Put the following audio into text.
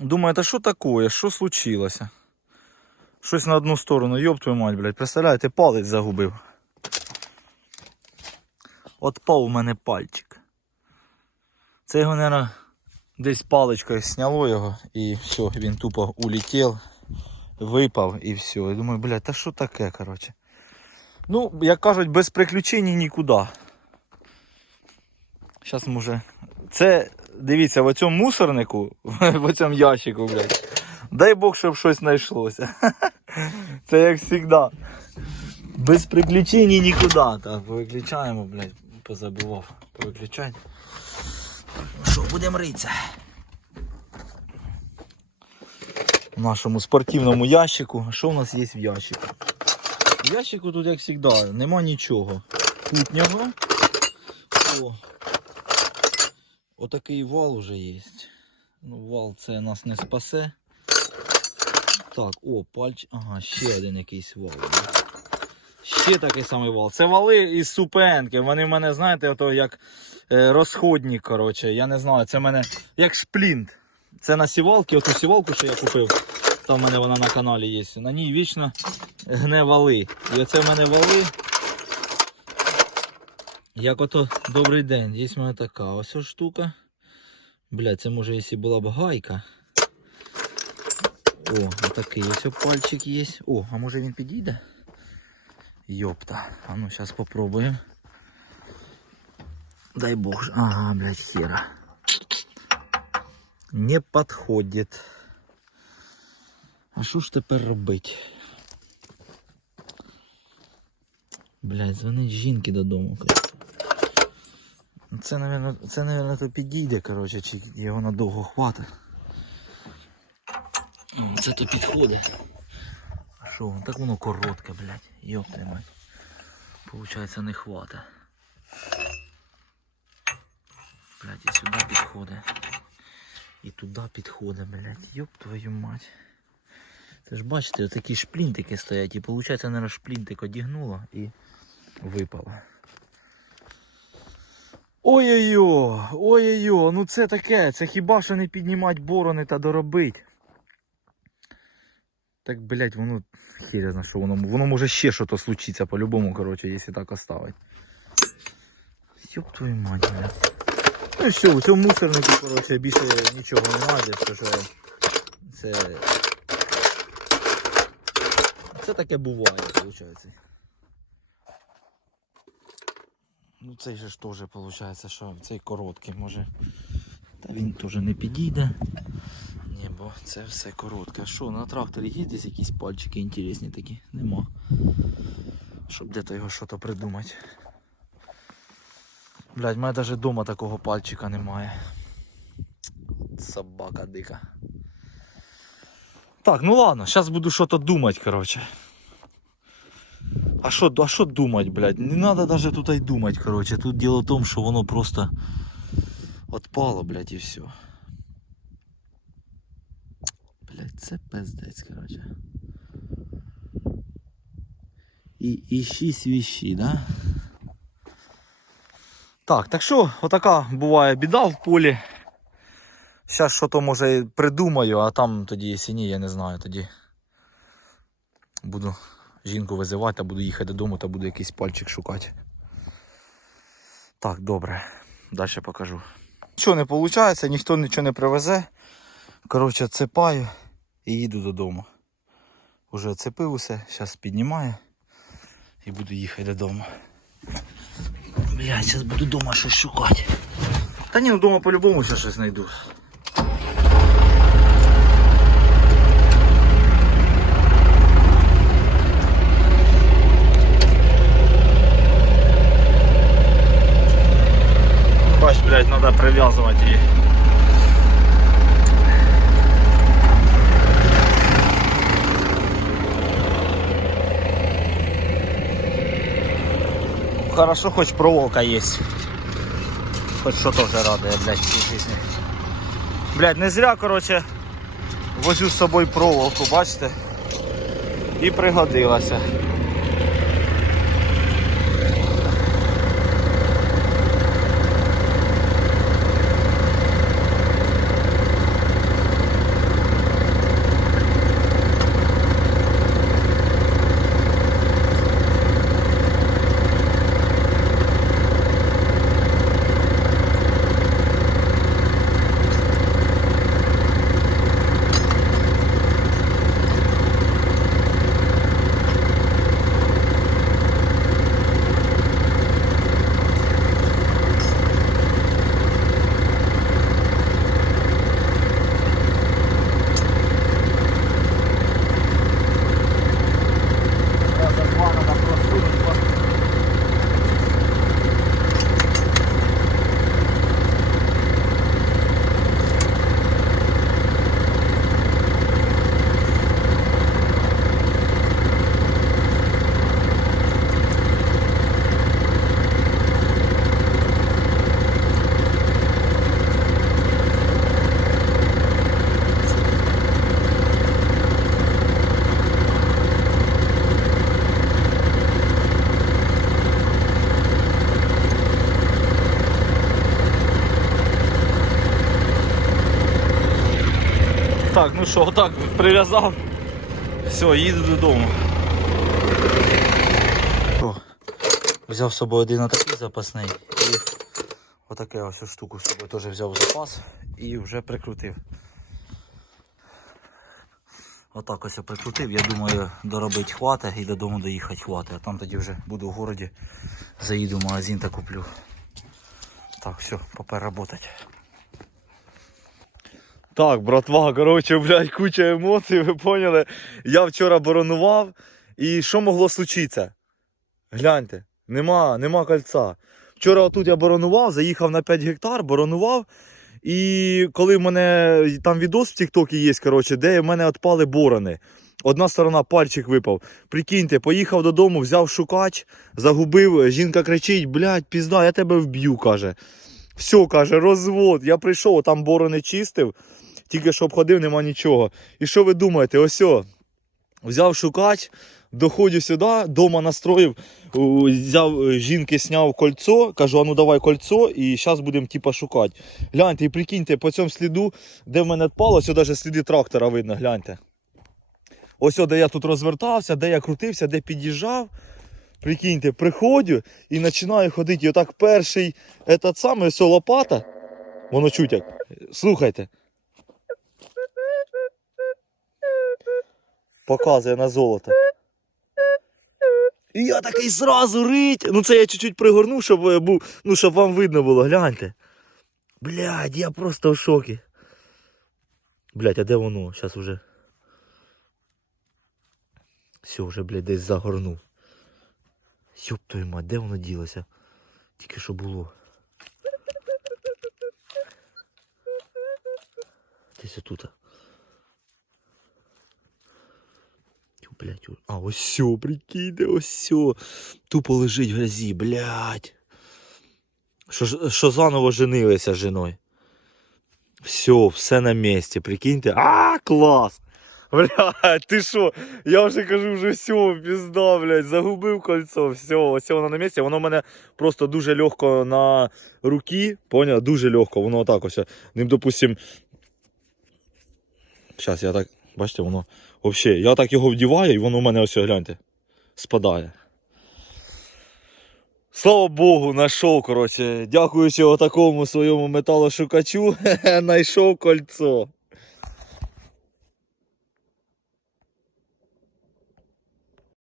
Думаю, та що таке? Що случилося? Щось на одну сторону, йоп твою мать, блядь. Представляєте, палець загубив. Отпав у мене пальчик. Це його, мабуть, десь паличкою сняло його і все, він тупо улетів, випав і все. Я думаю, блядь, та що таке, коротше. Ну, як кажуть, без приключень нікуди. Зараз може. Це, дивіться, в цьому мусорнику, в цьому ящику, блядь. Дай Бог, щоб щось знайшлося. Це як завжди. Без приключень нікуди. Так, повиключаємо, блядь, позабував. Повиключай. Що, будемо ритися? В нашому спортивному ящику. Що в нас є в ящику? В ящику тут, як завжди, нема нічого. Путнього. О, Отакий вал вже є. Ну, вал це нас не спасе. Так, о, пальч. Ага, ще один якийсь вал. Ще такий самий вал. Це вали із супенки. Вони в мене, знаєте, ото як е, розходник, коротше. Я не знаю, це в мене як шплінт. Це на сівалки, оту сівалку, що я купив. Там в мене вона на каналі є. На ній вічно гне вали. І оце в мене вали. Як ото добрий день, є в мене така ось штука. Бля, це може, якщо була б гайка. О, отакий ось пальчик є. О, а може він підійде? Йопта. А ну зараз попробуємо. Дай бог. Ага, блядь, хера. Не підходить. А що ж тепер робити? Блядь, дзвонить жінки додому. Ну, Це, наверное, це, наверное, то підійде, коротше, чи його надовго хватить. О, Це то підходить. А що, так воно коротке, блядь. Йоп мать. Получається не хватить. Блядь, і сюди підходить. І туди підходить, блядь. Йоп твою мать. Це ж бачите, такі шплінтики стоять. І виходить, наверное, шплінтик одігнуло і випало. Ой-ой-ой, ой-ой-ой, ну це таке, це хіба що не піднімати борони та доробить. Так, блять, воно хіря зна, що воно. Воно може ще щось случиться по-любому, коротше, якщо так оставить. Ёб твою мать, блядь. Ну і все, у цьому мусорнику, коротше, більше нічого немає, що що це. Це таке буває, виходить. Ну цей же ж теж виходить, що цей короткий може. Та він теж не підійде. Ні, бо це все коротке. Що, на тракторі є десь якісь пальчики інтересні такі? Нема. Щоб де-то його щось придумати. Блядь, в мене навіть вдома такого пальчика немає. Собака дика. Так, ну ладно, зараз буду щось думати, коротше. А що, а що думати, блядь? Не треба навіть тут й думати, коротше. Тут діло в тому, що воно просто отпало, блядь, і все. Блядь, це пиздець, коротше. І, і шість віщі, да? Так, так що, отака буває біда в полі. Зараз що то може і придумаю, а там тоді, якщо ні, я не знаю, тоді буду Жінку визивати, а буду їхати додому та буду якийсь пальчик шукати. Так, добре. Далі покажу. Нічого не виходить, ніхто нічого не привезе. Коротше, цепаю і їду додому. Уже цепив усе, зараз піднімаю і буду їхати додому. Блядь, зараз буду вдома щось шукати. Та ні, ну вдома по-любому ще щось знайду. Хорошо, хоть проволока есть. Хоть что тоже радует, блядь, в цій жизни. Блядь, не зря, короче, возю з собою проволоку, бачите? І пригодилася. Так, ну що, отак прив'язав. Все, їду додому. О, взяв з собою один отакий запасний і отаке ось штуку з собою теж взяв запас і вже прикрутив. Отак ось я прикрутив, я думаю, доробити хватить і додому доїхати хватить. А там тоді вже буду в городі, заїду в магазин та куплю. Так, все, попер работать. Так, братва, коротше, блядь, куча емоцій, ви поняли. Я вчора боронував, і що могло случитися? Гляньте, нема, нема кольця. Вчора отут я боронував, заїхав на 5 гектар, боронував. І коли в мене там відос в Тіктокі є, коротше, де в мене відпали борони. Одна сторона пальчик випав. Прикиньте, поїхав додому, взяв шукач, загубив. Жінка кричить: блядь, пізда, я тебе вб'ю, каже. Все, каже, розвод. Я прийшов, там борони чистив, тільки що обходив, нема нічого. І що ви думаєте? Ось, взяв шукач, доходжу сюди, дома настроїв, взяв е, жінки, сняв кольцо, кажу, а ну давай кольцо, і зараз будемо типа шукати. Гляньте, і прикиньте, по цьому сліду, де в мене впало, ось навіть сліди трактора видно, гляньте. Ось де я тут розвертався, де я крутився, де під'їжджав. Прикиньте, приходжу і починаю ходити. І отак перший этот самий, ось лопата. Воно чуть як. Слухайте. Показує на золото. І я такий зразу рить. Ну це я чуть-чуть пригорнув, щоб е, був, ну, щоб вам видно було, гляньте. Блядь, я просто в шокі. Блядь, а де воно? Зараз уже. Все, вже, блядь, десь загорнув. Йоп твою мать, де воно ділося? Тільки що було. Десь отут. Блядь, а ось сьо, прикиньте, ось сьо. Тупо лежить в грязі, блядь. Що, що заново женилися з жіною. Все, все на місці, прикиньте. А, клас! Блядь, ти що? Я вже кажу, вже все, пізда, блядь, загубив кольцо, все, ось воно на місці. Воно в мене просто дуже легко на руки, поняв? Дуже легко, воно отак ось. Ним, допустим. Зараз я так, бачите, воно взагалі, я так його вдіваю, і воно в мене ось, гляньте, спадає. Слава Богу, знайшов, коротше, дякуючи отакому своєму металошукачу, знайшов кольцо.